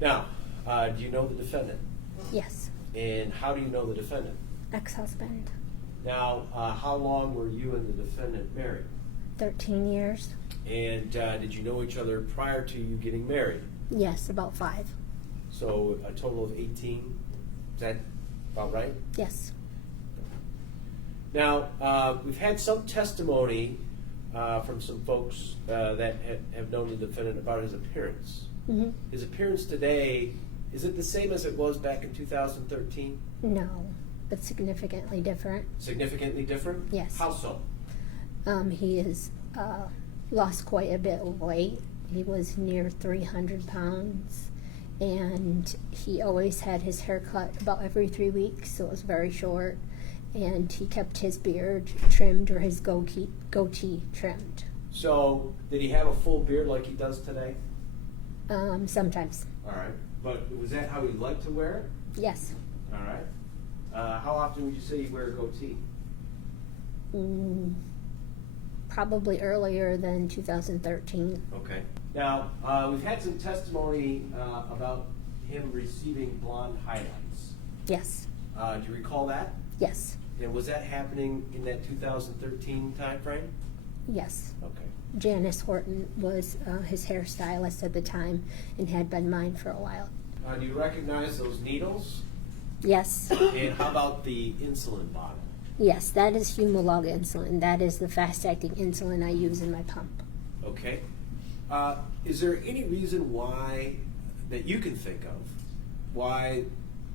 Now, do you know the defendant? Yes. And how do you know the defendant? Ex-husband. Now, how long were you and the defendant married? 13 years. And did you know each other prior to you getting married? Yes, about 5. So a total of 18? Is that about right? Yes. Now, we've had some testimony from some folks that have known the defendant about his appearance. Mm-hmm. His appearance today, is it the same as it was back in 2013? No, but significantly different. Significantly different? Yes. How so? He has lost quite a bit of weight. He was near 300 pounds, and he always had his hair cut about every 3 weeks, so it was very short. And he kept his beard trimmed, or his goatee trimmed. So, did he have a full beard like he does today? Sometimes. All right. But was that how he liked to wear it? Yes. All right. How often would you say you wear a goatee? Probably earlier than 2013. Okay. Now, we've had some testimony about him receiving blonde highlights. Yes. Do you recall that? Yes. And was that happening in that 2013 time frame? Yes. Okay. Janice Horton was his hairstylist at the time and had been mine for a while. Do you recognize those needles? Yes. And how about the insulin bottle? Yes, that is Humalog insulin. That is the fast-acting insulin I use in my pump. Okay. Is there any reason why, that you can think of, why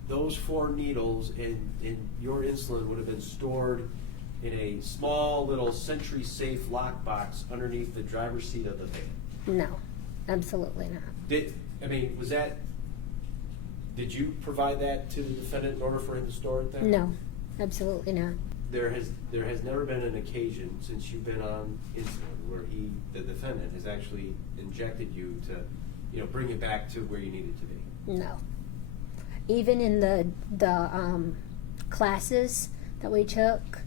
those 4 needles in your insulin would have been stored in a small little Sentry-safe lockbox underneath the driver's seat of the van? No, absolutely not. Did you provide that to the defendant in order for him to store it there? No, absolutely not. There has never been an occasion since you've been on insulin where the defendant has actually injected you to, bring it back to where you need it to be. No. Even in the classes that we took,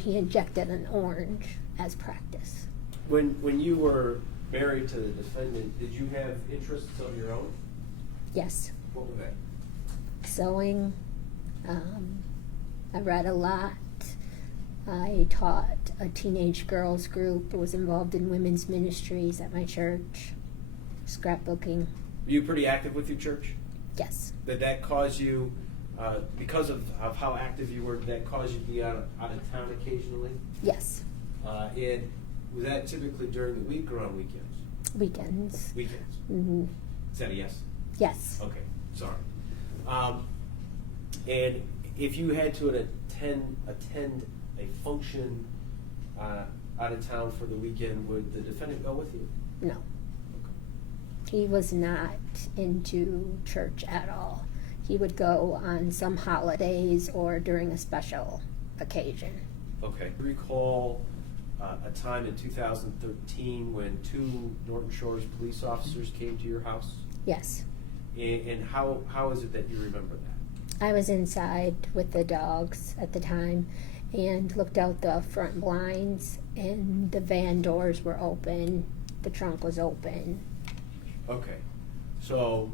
he injected an orange as practice. When you were married to the defendant, did you have interests of your own? Yes. What were they? Sewing. I read a lot. I taught a teenage girls group. I was involved in women's ministries at my church. Scrapbooking. Were you pretty active with your church? Yes. Did that cause you, because of how active you were, did that cause you to be out of town occasionally? Yes. And was that typically during the week or on weekends? Weekends. Weekends. Mm-hmm. Is that a yes? Yes. Okay, sorry. And if you had to attend a function out of town for the weekend, would the defendant go with you? No. He was not into church at all. He would go on some holidays or during a special occasion. Okay. Do you recall a time in 2013 when 2 Norton Shores police officers came to your house? Yes. And how is it that you remember that? I was inside with the dogs at the time and looked out the front blinds, and the van doors were open, the trunk was open. Okay. So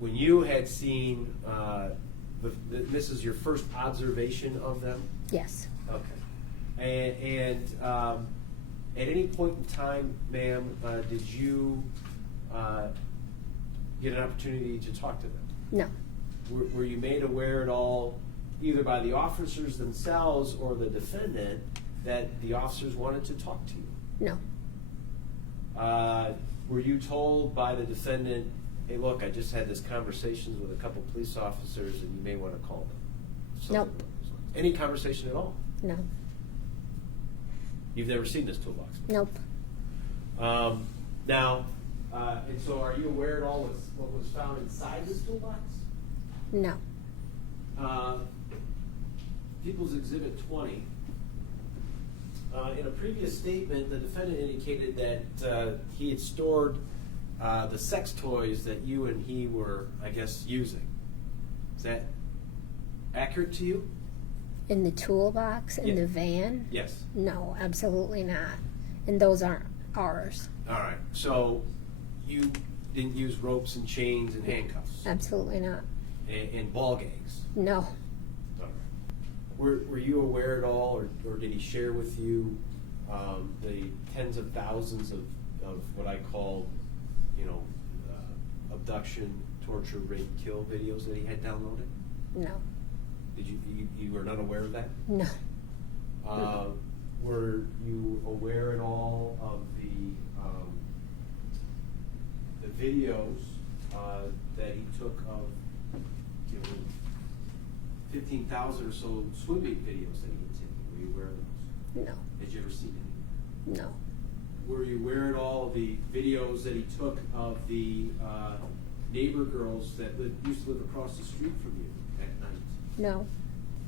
when you had seen, this is your first observation of them? Yes. Okay. And at any point in time, ma'am, did you get an opportunity to talk to them? No. Were you made aware at all, either by the officers themselves or the defendant, that the officers wanted to talk to you? No. Were you told by the defendant, hey, look, I just had this conversation with a couple police officers and you may want to call them? Nope. Any conversation at all? No. You've never seen this toolbox? Nope. Now, and so are you aware at all what was found inside this toolbox? No. People's Exhibit 20. In a previous statement, the defendant indicated that he had stored the sex toys that you and he were, I guess, using. Is that accurate to you? In the toolbox, in the van? Yes. No, absolutely not. And those aren't ours. All right. So you didn't use ropes and chains and handcuffs Absolutely not. and ball gags. No. All right. Were you aware at all, or did he share with you the tens of thousands of what I call, abduction, torture, rape, kill videos that he had downloaded? No. Did you were not aware of that? No. Were you aware at all of the videos that he took of 15,000 or so swim meet videos that he had taken? Were you aware of those? No. Had you ever seen any? No. Were you aware at all of the videos that he took of the neighbor girls that used to live across the street from you at night? No.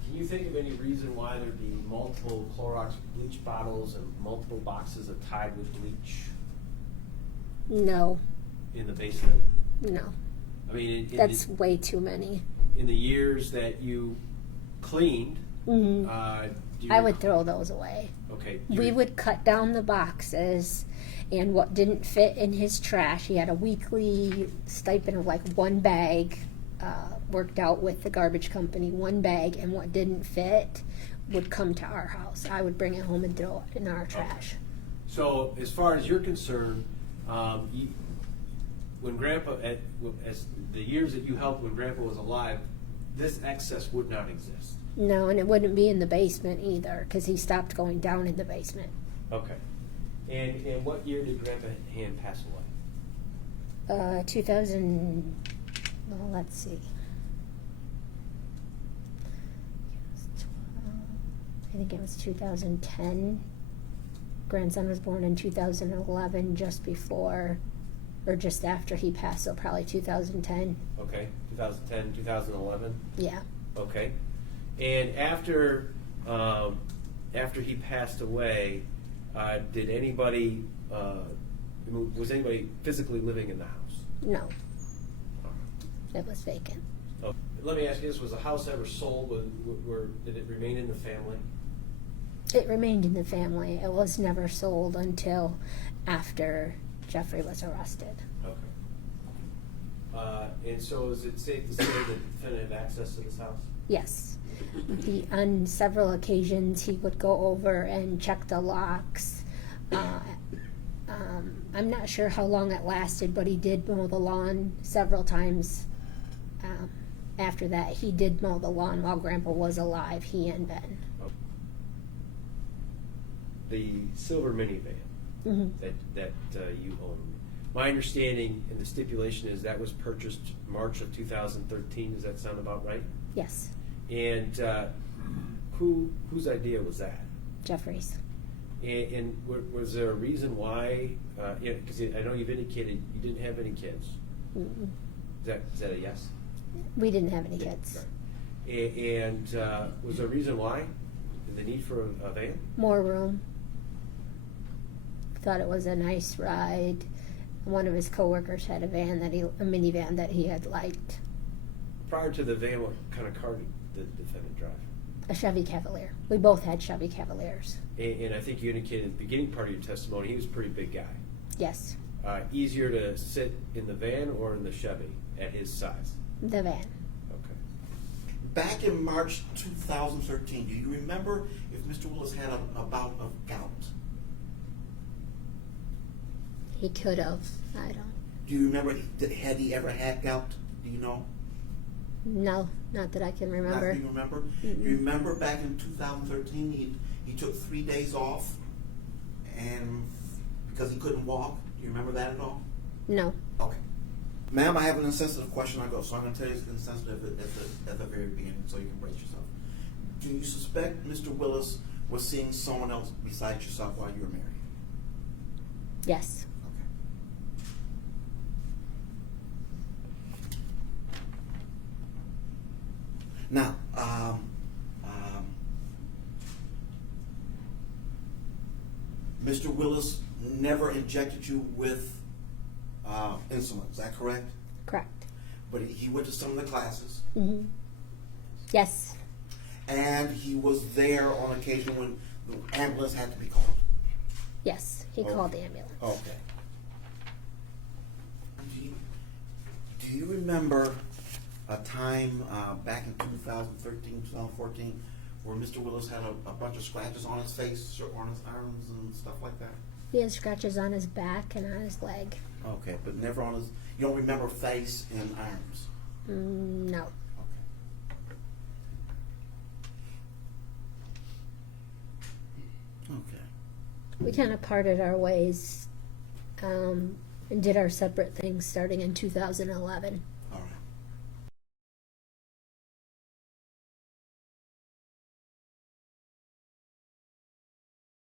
Can you think of any reason why there'd be multiple Clorox bleach bottles and multiple boxes of Tide with bleach No. in the basement? No. I mean, That's way too many. in the years that you cleaned, Mhm. do you I would throw those away. Okay. We would cut down the boxes, and what didn't fit in his trash, he had a weekly stipend of like one bag, worked out with the garbage company, one bag, and what didn't fit would come to our house. I would bring it home and throw it in our trash. So, as far as you're concerned, when Grandpa, as the years that you helped when Grandpa was alive, this excess would not exist. No, and it wouldn't be in the basement either, because he stopped going down in the basement. Okay. And what year did Grandpa Hand pass away? 2000, well, let's see. I think it was 2010. Grandson was born in 2011, just before, or just after he passed, so probably 2010. Okay, 2010, 2011. Yeah. Okay. And after he passed away, did anybody was anybody physically living in the house? No. It was vacant. Oh, let me ask you this: was the house ever sold? Did it remain in the family? It remained in the family. It was never sold until after Jeffrey was arrested. Okay. And so, is it safe to say that the defendant had access to this house? Yes. On several occasions, he would go over and check the locks. I'm not sure how long it lasted, but he did mow the lawn several times. After that, he did mow the lawn while Grandpa was alive, he and Ben. The silver minivan Mm-hmm. that you own. My understanding and the stipulation is that was purchased March of 2013. Does that sound about right? Yes, And whose idea was that? Jeffrey's. And was there a reason why? Because I know you've indicated you didn't have any kids. Mm-mm. Is that a yes? We didn't have any kids. Right. And was there a reason why? The need for a van? More room. Thought it was a nice ride. One of his coworkers had a minivan that he had liked. Prior to the van, what kind of car did the defendant drive? A Chevy Cavalier. We both had Chevy Cavaliers. And I think you indicated at the beginning part of your testimony, he was a pretty big guy. Yes, Easier to sit in the van or in the Chevy at his size? the van. Okay. Back in March 2013, do you remember if Mr. Willis had a bout of gout? He could have. I don't. Do you remember, had he ever had gout? Do you know? No, not that I can remember. Do you remember? Mm-mm. You remember back in 2013, he took 3 days off, and because he couldn't walk. Do you remember that at all? No. Okay. Ma'am, I have an insensitive question. So I'm going to tell you it's insensitive at the very beginning, so you can brace yourself. Do you suspect Mr. Willis was seeing someone else besides yourself while you were married? Yes. Now, Mr. Willis never injected you with insulin, is that correct? Correct. But he went to some of the classes, Mm-hmm. Yes. and he was there on occasion when the ambulance had to be called. Yes. He called the ambulance. Okay. Do you remember a time back in 2013, 2014, where Mr. Willis had a bunch of scratches on his face or on his arms and stuff like that? He had scratches on his back and on his leg. Okay, but never on his. You don't remember face and arms. No. Okay. We kind of parted our ways and did our separate things starting in 2011.